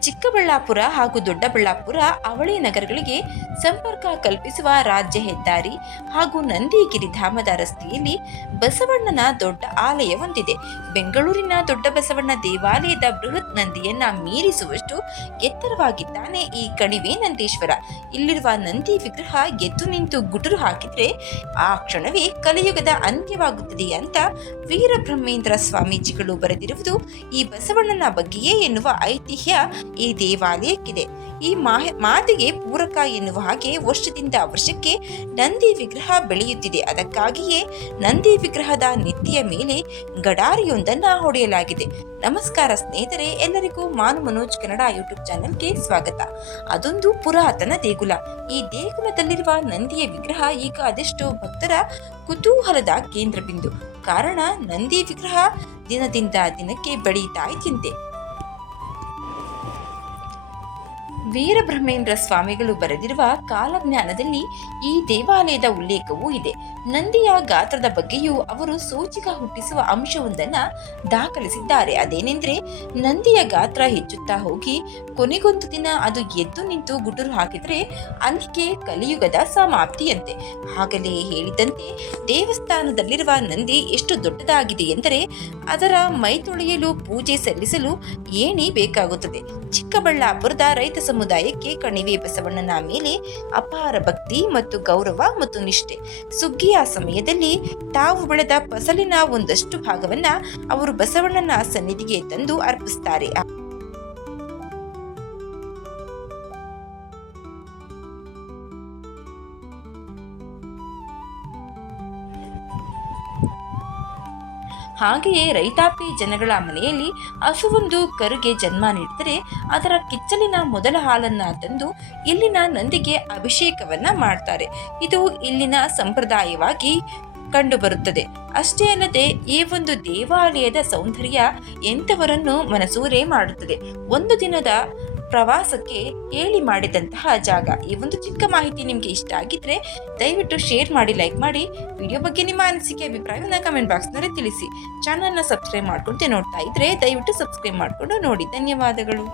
ಚಿಕ್ಕಬಳ್ಳಾಪುರ ಹಾಗೂ ದೊಡ್ಡಬಳ್ಳಾಪುರ ಅವಳಿ ನಗರಗಳಿಗೆ ಸಂಪರ್ಕ ಕಲ್ಪಿಸುವ ರಾಜ್ಯ ಹೆದ್ದಾರಿ ಹಾಗೂ ನಂದಿಗಿರಿಧಾಮದ ರಸ್ತೆಯಲ್ಲಿ ಬಸವಣ್ಣನ ದೊಡ್ಡ ಆಲಯ ಹೊಂದಿದೆ. ಬೆಂಗಳೂರಿನ ದೊಡ್ಡ ಬಸವಣ್ಣ ದೇವಾಲಯದ ಬೃಹತ್ ನಂದಿಯನ್ನ ಮೀರಿಸುವಷ್ಟು ಎತ್ತರವಾಗಿದ್ದಾನೆ ಈ ಕಣಿವೆ ನಂದೀಶ್ವರ. ಇಲ್ಲಿರುವ ನಂದಿ ವಿಗ್ರಹ ಎದ್ದು ನಿಂತು ಗುಟುರು ಹಾಕಿದ್ರೆ ಆ ಕ್ಷಣವೇ ಕಲಿಯುಗದ ಅಂತ್ಯವಾಗುತ್ತದೆ ಅಂತ ವೀರಬ್ರಹ್ಮೇಂದ್ರ ಸ್ವಾಮೀಜಿಗಳು ಬರೆದಿರುವುದು ಈ ಬಸವಣ್ಣನ ಬಗ್ಗೆಯೇ ಎನ್ನುವ ಐತಿಹ್ಯ. ಈ ದೇವಾಲಯಕ್ಕಿದೆ. ಈ ಮಾತಿಗೆ ಪೂರಕ ಎನ್ನುವ ಹಾಗೆ ವರ್ಷದಿಂದ ವರ್ಷಕ್ಕೆ ನಂದಿ ವಿಗ್ರಹ ಬೆಳೆಯುತ್ತಿದೆ. ಅದಕ್ಕಾಗಿಯೇ ನಂದಿ ವಿಗ್ರಹದ ನೆತ್ತಿಯ ಮೇಲೆ ಗಡಾರಿಯೊಂದನ್ನ ಹೊಡೆಯಲಾಗಿದೆ. ನಮಸ್ಕಾರ ಸ್ನೇಹಿತರೆ, ಎಲ್ಲರಿಗೂ ಮಾನು ಮನೋಜ್ ಕನ್ನಡ ಯೂಟ್ಯೂಬ್ ಚಾನೆಲ್ಗೆ ಸ್ವಾಗತ. ಅದೊಂದು ಪುರಾತನ ದೇಗುಲ. ಈ ದೇಗುಲದಲ್ಲಿರುವ ನಂದಿಯ ವಿಗ್ರಹ ಈಗ ಅದೆಷ್ಟೋ ಭಕ್ತರ ಕುತೂಹಲದ ಕೇಂದ್ರ ಬಿಂದು ಕಾರಣ, ನಂದಿ ವಿಗ್ರಹ ದಿನದಿಂದ ದಿನಕ್ಕೆ ಬೆಳೆಯುತ್ತಾ ಇದ್ದಂತೆ. ವೀರಬ್ರಹ್ಮೇಂದ್ರ ಸ್ವಾಮಿಗಳು ಬರೆದಿರುವ ಕಾಲಜ್ಞಾನದಲ್ಲಿ ಈ ದೇವಾಲಯದ ಉಲ್ಲೇಖವೂ ಇದೆ. ನಂದಿಯ ಗಾತ್ರದ ಬಗ್ಗೆಯೂ ಅವರು ಸೂಚಿಕ ಹುಟ್ಟಿಸುವ ಅಂಶವೊಂದನ್ನ ದಾಖಲಿಸಿದ್ದಾರೆ. ಅದೇನೆಂದ್ರೆ, ನಂದಿಯ ಗಾತ್ರ ಹೆಚ್ಚುತ್ತಾ ಹೋಗಿ ಕೊನೆಗೊಂದು ದಿನ ಅದು ಎದ್ದು ನಿಂತು ಗುಟುರು ಹಾಕಿದರೆ ಅಲ್ಲಿಗೆ ಕಲಿಯುಗದ ಸಮಾಪ್ತಿಯಂತೆ. ಹಾಗಲೇ ಹೇಳಿದಂತೆ, ದೇವಸ್ಥಾನದಲ್ಲಿರುವ ನಂದಿ ಎಷ್ಟು ದೊಡ್ಡದಾಗಿದೆ ಎಂದರೆ, ಅದರ ಮೈ ತೊಳೆಯಲು, ಪೂಜೆ ಸಲ್ಲಿಸಲು ಏಣಿ ಬೇಕಾಗುತ್ತದೆ. ಚಿಕ್ಕಬಳ್ಳಾಪುರದ ರೈತ ಸಮುದಾಯಕ್ಕೆ ಕಣಿವೆ ಬಸವಣ್ಣನ ಮೇಲೆ ಅಪಾರ ಭಕ್ತಿ ಮತ್ತು ಗೌರವ ಮತ್ತು ನಿಷ್ಠೆ. ಸುಗ್ಗಿಯ ಸಮಯದಲ್ಲಿ ತಾವು ಬೆಳೆದ ಫಸಲಿನ ಒಂದಷ್ಟು ಭಾಗವನ್ನ ಅವರು ಬಸವಣ್ಣನ ಸನ್ನಿಧಿಗೆ ತಂದು ಅರ್ಪಿಸ್ತಾರೆ. ಹಾಗೆಯೇ ರೈತಾಪಿ ಜನಗಳ ಮನೆಯಲ್ಲಿ ಹಸುವೊಂದು ಕರುಗೆ ಜನ್ಮ ನೀಡಿದರೆ ಅದರ ಕಿಚ್ಚಲಿನ ಮೊದಲ ಹಾಲನ್ನ ತಂದು ಇಲ್ಲಿನ ನಂದಿಗೆ ಅಭಿಷೇಕವನ್ನ ಮಾಡ್ತಾರೆ. ಇದು ಇಲ್ಲಿನ ಸಂಪ್ರದಾಯವಾಗಿ ಕಂಡುಬರುತ್ತದೆ. ಅಷ್ಟೇ ಅಲ್ಲದೆ ಈ ಒಂದು ದೇವಾಲಯದ ಸೌಂದರ್ಯ ಎಂಥವರನ್ನು ಮನಸೂರೆ ಮಾಡುತ್ತದೆ. ಒಂದು ದಿನದ ಪ್ರವಾಸಕ್ಕೆ ಹೇಳಿ ಮಾಡಿದಂತಹ ಜಾಗ. ಈ ಒಂದು ಚಿಕ್ಕ ಮಾಹಿತಿ ನಿಮಗೆ ಇಷ್ಟ ಆಗಿದ್ರೆ ದಯವಿಟ್ಟು ಶೇರ್ ಮಾಡಿ ಲೈಕ್ ಮಾಡಿ. ವಿಡಿಯೋ ಬಗ್ಗೆ ನಿಮ್ಮ ಅನಿಸಿಕೆ ಅಭಿಪ್ರಾಯವನ್ನು ಕಮೆಂಟ್ ಬಾಕ್ಸ್ನಲ್ಲಿ ತಿಳಿಸಿ. ಚಾನಲ್ನ ಸಬ್ಸ್ಕ್ರೈಬ್ ಮಾಡ್ಕೊಂಡೆ ನೋಡ್ತಾ ಇದ್ರೆ ದಯವಿಟ್ಟು ಸಬ್ಸ್ಕ್ರೈಬ್ ಮಾಡಿಕೊಂಡು ನೋಡಿ. ಧನ್ಯವಾದಗಳು.